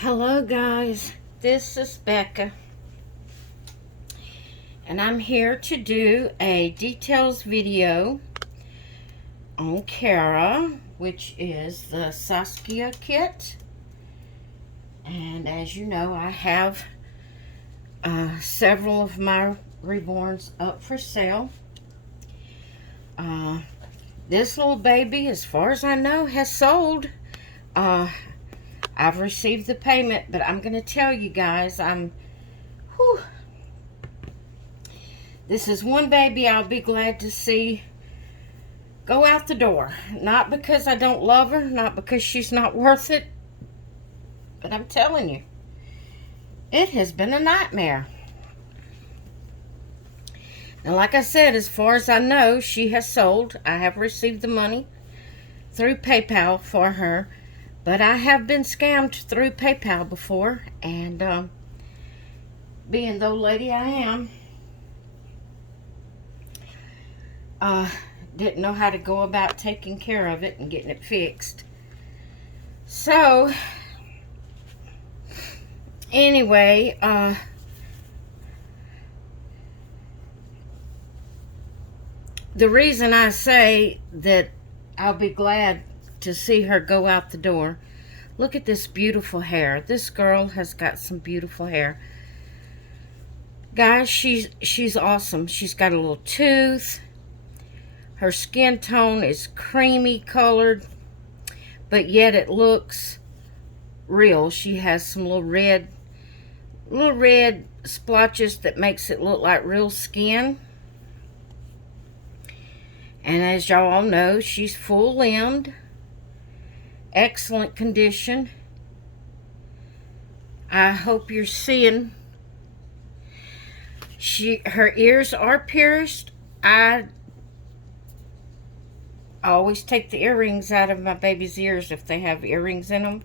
Hello guys, this is Becca and I'm here to do a details video on Kara, which is the Saskia kit. And as you know, I have several of my reborns up for sale. This little baby, as far as I know, has sold. I've received the payment, but I'm going to tell you guys, this is one baby I'll be glad to see go out the door. Not because I don't love her, not because she's not worth it, but I'm telling you, it has been a nightmare. And like I said, as far as I know, she has sold. I have received the money through PayPal for her, but I have been scammed through PayPal before, and being the old lady I am, didn't know how to go about taking care of it and getting it fixed. So anyway, the reason I say that I'll be glad to see her go out the door, look at this beautiful hair. This girl has got some beautiful hair. Guys, she's awesome. She's got a little tooth. Her skin tone is creamy colored, but yet it looks real. She has some little red splotches that makes it look like real skin. And as y'all all know, she's full-limbed, excellent condition. I hope you're seeing. Her ears are pierced. I always take the earrings out of my baby's ears if they have earrings in them,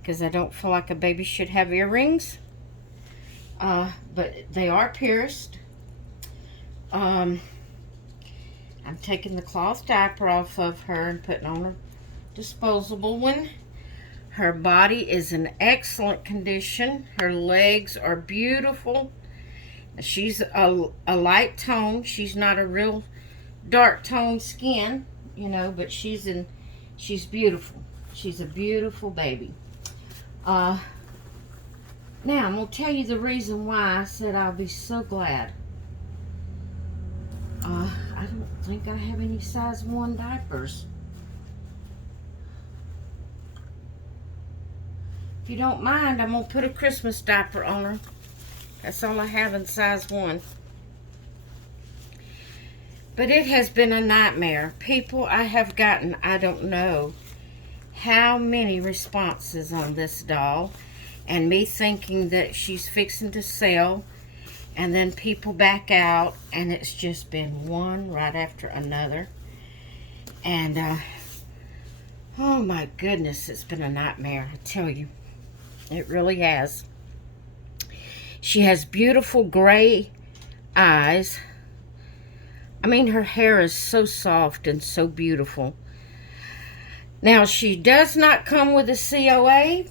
because I don't feel like a baby should have earrings. But they are pierced. I'm taking the cloth diaper off of her and putting on a disposable one. Her body is in excellent condition. Her legs are beautiful. She's a light tone. She's not a real dark tone skin, you know, but she's beautiful. She's a beautiful baby. Now I'm going to tell you the reason why I said I'll be so glad. I don't think I have any size 1 diapers. If you don't mind, I'm going to put a Christmas diaper on her. That's all I have in size 1. But it has been a nightmare. People, I have gotten, I don't know how many responses on this doll. And me thinking that she's fixing to sell. And then people back out. And it's just been one right after another. And, oh my goodness, it's been a nightmare, I tell you. It really has. She has beautiful gray eyes. I mean, her hair is so soft and so beautiful. Now, she does not come with a COA.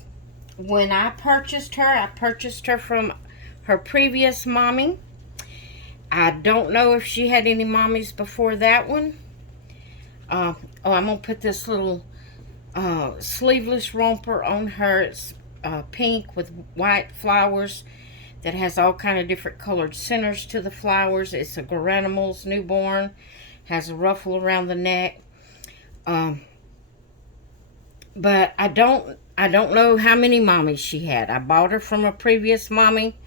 When I purchased her from her previous mommy. I don't know if she had any mommies before that one. I'm going to put this little sleeveless romper on her. It's pink with white flowers that has all kind of different colored centers to the flowers. It's a Garanimals newborn. Has a ruffle around the neck. But I don't know how many mommies she had. I bought her from a previous mommy.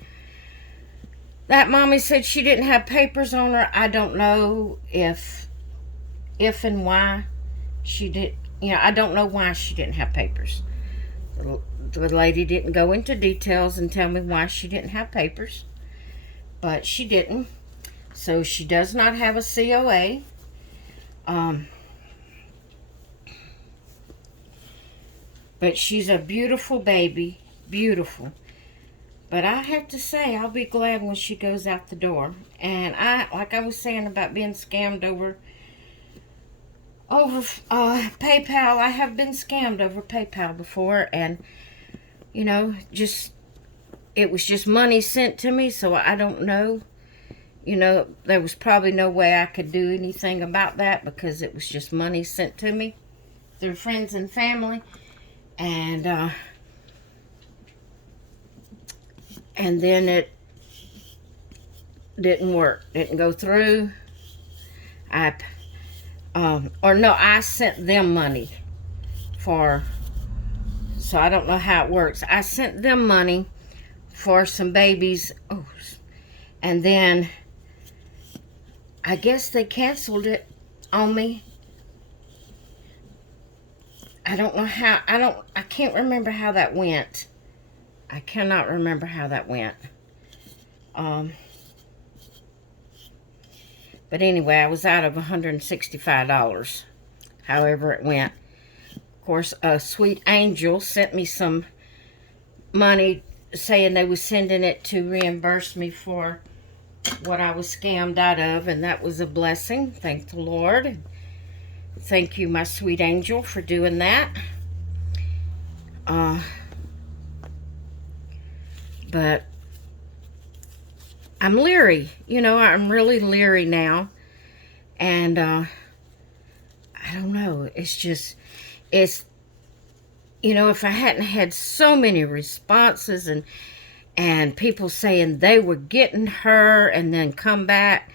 That mommy said she didn't have papers on her. I don't know if and why she did. You know, I don't know why she didn't have papers. The lady didn't go into details and tell me why she didn't have papers. But she didn't. So she does not have a COA. But she's a beautiful baby. Beautiful. But I have to say, I'll be glad when she goes out the door. And like I was saying about being scammed over PayPal. I have been scammed over PayPal before, and you know, just, it was just money sent to me, so I don't know. You know, there was probably no way I could do anything about that because it was just money sent to me through friends and family. And then it didn't work, didn't go through. I sent them money for, so I don't know how it works. I sent them money for some babies. Oh, and then I guess they canceled it on me. I don't know how. I can't remember how that went. I cannot remember how that went. But anyway, I was out of $165. However it went. Of course, a sweet angel sent me some money saying they was sending it to reimburse me for what I was scammed out of, and that was a blessing. Thank the Lord. Thank you, my sweet angel, for doing that. But I'm leery. You know, I'm really leery now. And I don't know. It's just, you know, if I hadn't had so many responses and people saying they were getting her and then come back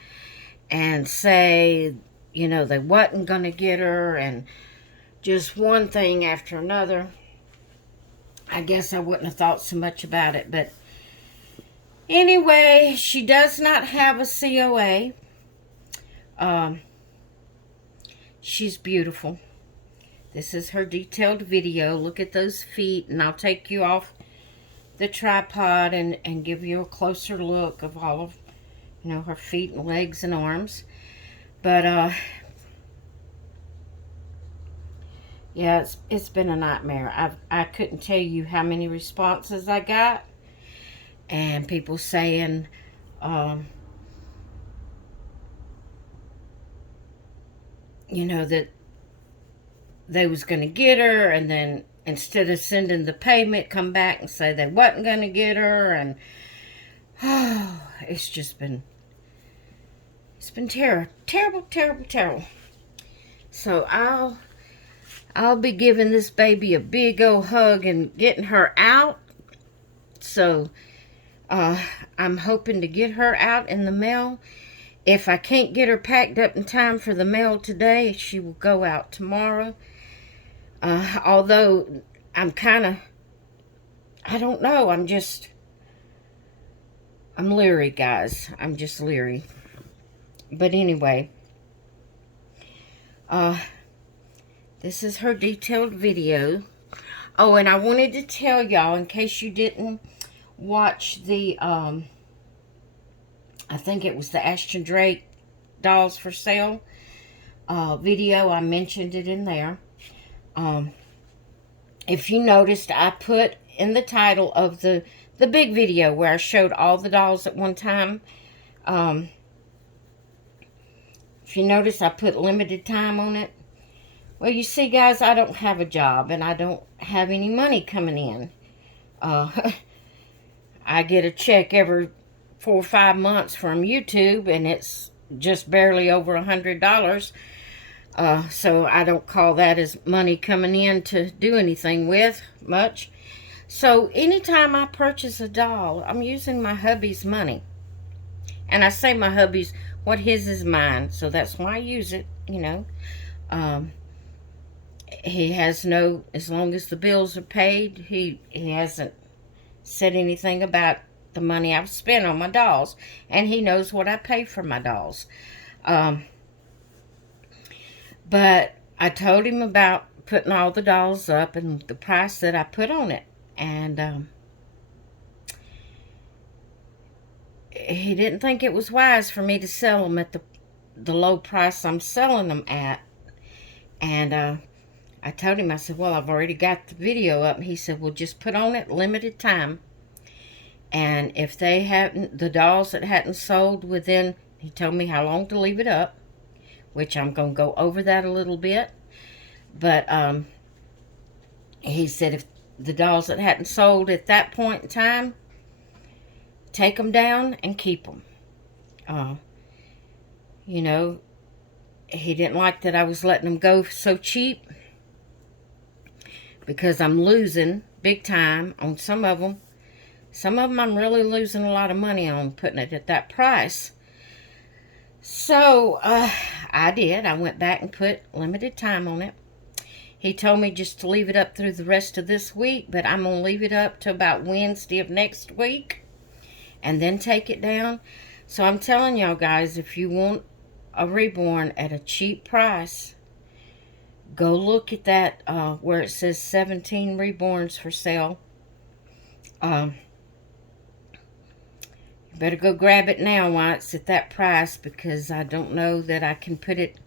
and say, you know, they wasn't going to get her, and just one thing after another, I guess I wouldn't have thought so much about it. But anyway, she does not have a COA. She's beautiful. This is her detailed video. Look at those feet, and I'll take you off the tripod and give you a closer look of all of, you know, her feet and legs and arms. But yeah, it's been a nightmare. I couldn't tell you how many responses I got, and people saying you know, that they was going to get her, and then instead of sending the payment, come back and say they wasn't going to get her. And it's been terrible. So I'll be giving this baby a big old hug and getting her out. So I'm hoping to get her out in the mail. If I can't get her packed up in time for the mail today, she will go out tomorrow. Although I'm kind of, I don't know, I'm leery, guys. I'm just leery. But anyway, this is her detailed video. Oh, and I wanted to tell y'all, in case you didn't watch the, I think it was the Ashton Drake dolls for sale video. I mentioned it in there. If you noticed, I put in the title of the big video where I showed all the dolls at one time. If you notice, I put limited time on it. Well, you see, guys, I don't have a job, and I don't have any money coming in. I get a check every 4 or 5 months from YouTube, and it's just barely over $100. So I don't call that as money coming in to do anything with much. So anytime I purchase a doll, I'm using my hubby's money. And I say my hubby's, what his is mine. So that's why I use it, you know. He has no, as long as the bills are paid, he hasn't said anything about the money I've spent on my dolls. And he knows what I pay for my dolls. But I told him about putting all the dolls up and the price that I put on it. And he didn't think it was wise for me to sell them at the low price I'm selling them at. And I told him, I said, well, I've already got the video up. And he said, well, just put on it limited time. And if they hadn't, the dolls that hadn't sold within, he told me how long to leave it up, which I'm going to go over that a little bit. But he said the dolls that hadn't sold at that point in time, take them down and keep them. You know, he didn't like that I was letting them go so cheap, because I'm losing big time on some of them. Some of them I'm really losing a lot of money on putting it at that price. So I did. I went back and put limited time on it. He told me just to leave it up through the rest of this week, but I'm going to leave it up to about Wednesday of next week and then take it down. So I'm telling y'all guys, if you want a reborn at a cheap price, go look at that where it says 17 reborns for sale. You better go grab it now while it's at that price, because I don't know that I can put it,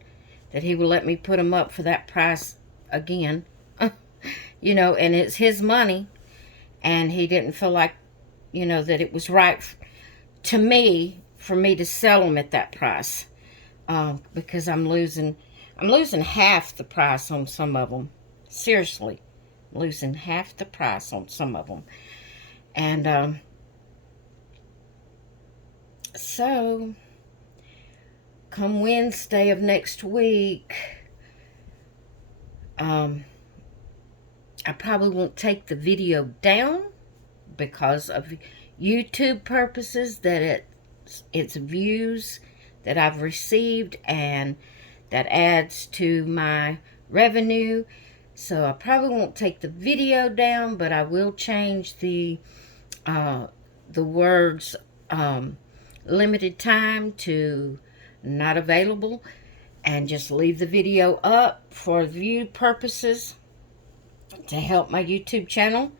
that he will let me put them up for that price again. You know, and it's his money, and he didn't feel like, you know, that it was right to me for me to sell them at that price, because I'm losing half the price on some of them. Seriously, I'm losing half the price on some of them. And so come Wednesday of next week, I probably won't take the video down because of YouTube purposes, that it's views that I've received, and that adds to my revenue. So I probably won't take the video down, but I will change the words limited time to not available, and just leave the video up for view purposes to help my YouTube channel.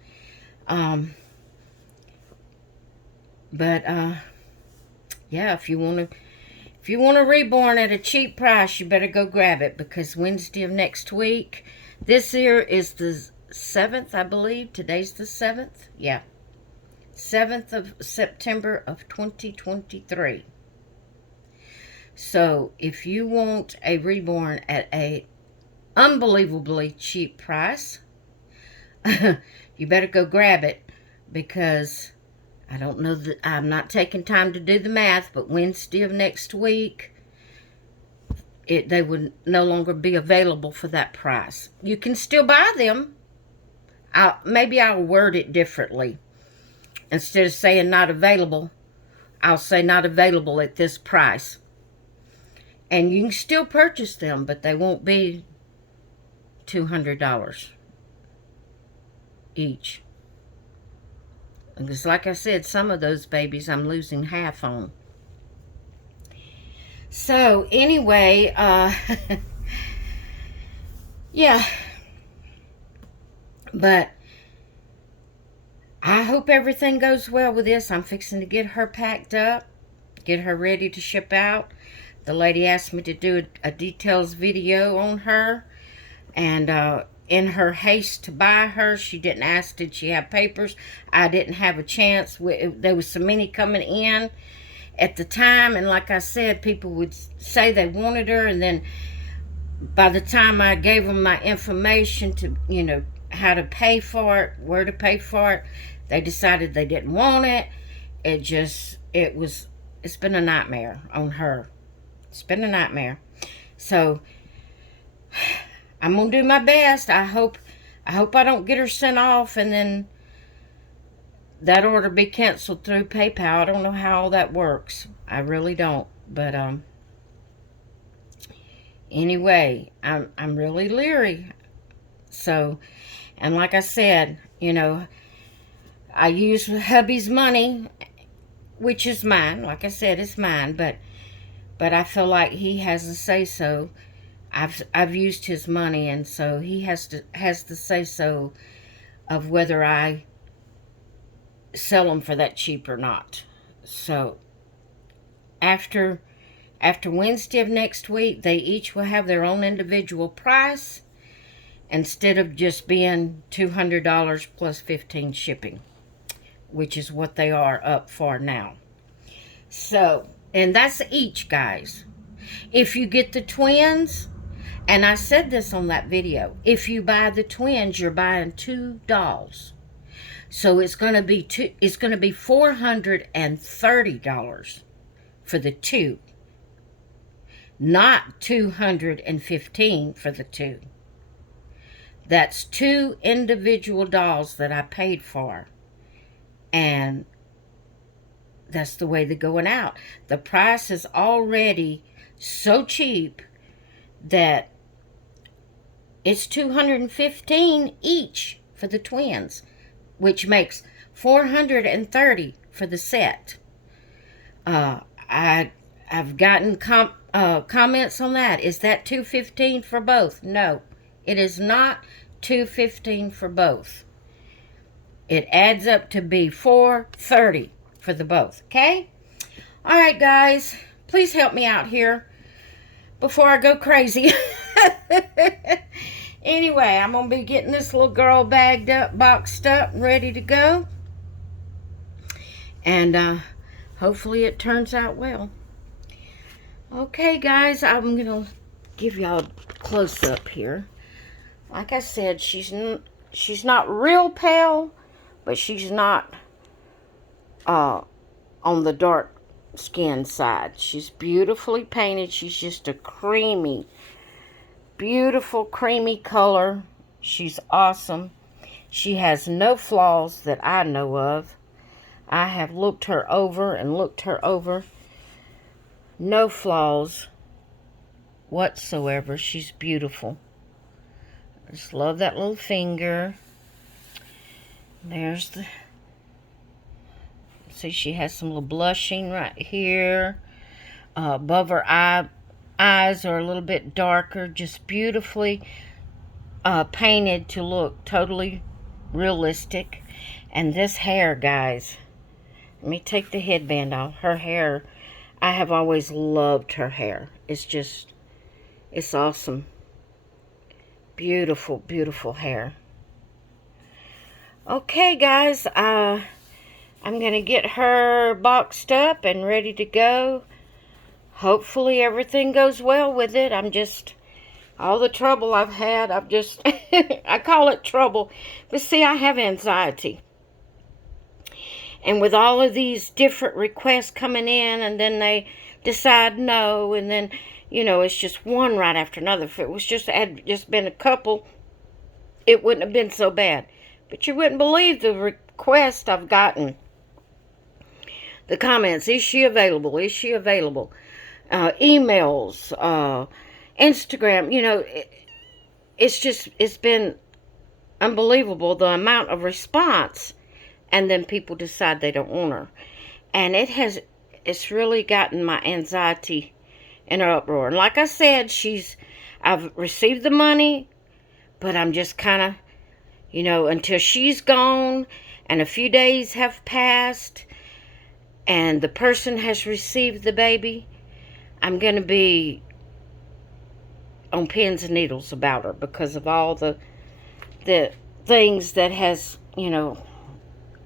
Yeah, if you want a reborn at a cheap price, you better go grab it, because Wednesday of next week, this here is the 7th, I believe. Today's the 7th. Yeah. 7th of September of 2023. So, if you want a reborn at a unbelievably cheap price, you better go grab it, because I don't know that I'm not taking time to do the math, but Wednesday of next week, they would no longer be available for that price. You can still buy them. Maybe I'll word it differently. Instead of saying not available, I'll say not available at this price. And you can still purchase them, but they won't be $200 each. Because like I said, some of those babies I'm losing half on. So anyway, yeah. But I hope everything goes well with this. I'm fixing to get her packed up, get her ready to ship out. The lady asked me to do a details video on her, and in her haste to buy her, she didn't ask, did she have papers? I didn't have a chance. There was so many coming in at the time, and like I said, people would say they wanted her, and then by the time I gave them my information to, you know, how to pay for it, where to pay for it, they decided they didn't want it. It's been a nightmare on her. It's been a nightmare. So I'm gonna do my best. I hope I don't get her sent off and then that order be canceled through PayPal. I don't know how all that works. I really don't. But anyway, I'm really leery. So, and like I said, you know, I use hubby's money, which is mine. Like I said, it's mine, but I feel like he has a say so. I've used his money, and so he has the say so of whether I sell them for that cheap or not. So after Wednesday of next week, they each will have their own individual price, instead of just being $200 plus 15 shipping, which is what they are up for now. So, and that's each, guys. If you get the twins, And I said this on that video. If you buy the twins, you're buying 2 dolls. So it's going to be $430 for the 2. Not $215 for the 2. That's 2 individual dolls that I paid for. And that's the way they're going out. The price is already so cheap that it's $215 each for the twins, which makes $430 for the set. I've gotten comments on that. Is that $215 for both? No, it is not $215 for both. It adds up to be $430 for the both. Okay. All right, guys. Please help me out here before I go crazy. Anyway, I'm going to be getting this little girl bagged up, boxed up, and ready to go. And hopefully it turns out well. Okay, guys, I'm going to give y'all a close-up here. Like I said, she's not real pale, but she's not on the dark skin side. She's beautifully painted. She's just a creamy, beautiful creamy color. She's awesome. She has no flaws that I know of. I have looked her over and looked her over. No flaws whatsoever. She's beautiful. I just love that little finger. There's the... See, she has some little blushing right here. Above her eyes are a little bit darker. Just beautifully painted to look totally realistic. And this hair, guys. Let me take the headband off. Her hair, I have always loved her hair. It's awesome. Beautiful, beautiful hair. Okay, guys, I'm going to get her boxed up and ready to go. Hopefully everything goes well with it. All the trouble I've had, I call it trouble. But see, I have anxiety. And with all of these different requests coming in, and then they decide no, and then, it's just one right after another. If it was had just been a couple, it wouldn't have been so bad. But you wouldn't believe the request I've gotten. The comments, is she available? Is she available? Emails, Instagram, it's been unbelievable the amount of response. And then people decide they don't want her. And it's really gotten my anxiety in an uproar. And like I said, I've received the money, but I'm just kind of, until she's gone and a few days have passed and the person has received the baby, I'm going to be on pins and needles about her because of all the things that has,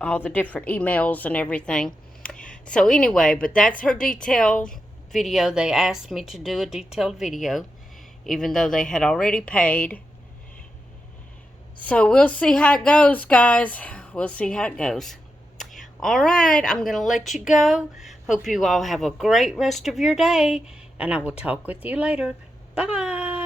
all the different emails and everything. So anyway, but that's her detailed video. They asked me to do a detailed video, even though they had already paid. So we'll see how it goes, guys. We'll see how it goes. All right, I'm going to let you go. Hope you all have a great rest of your day, and I will talk with you later. Bye.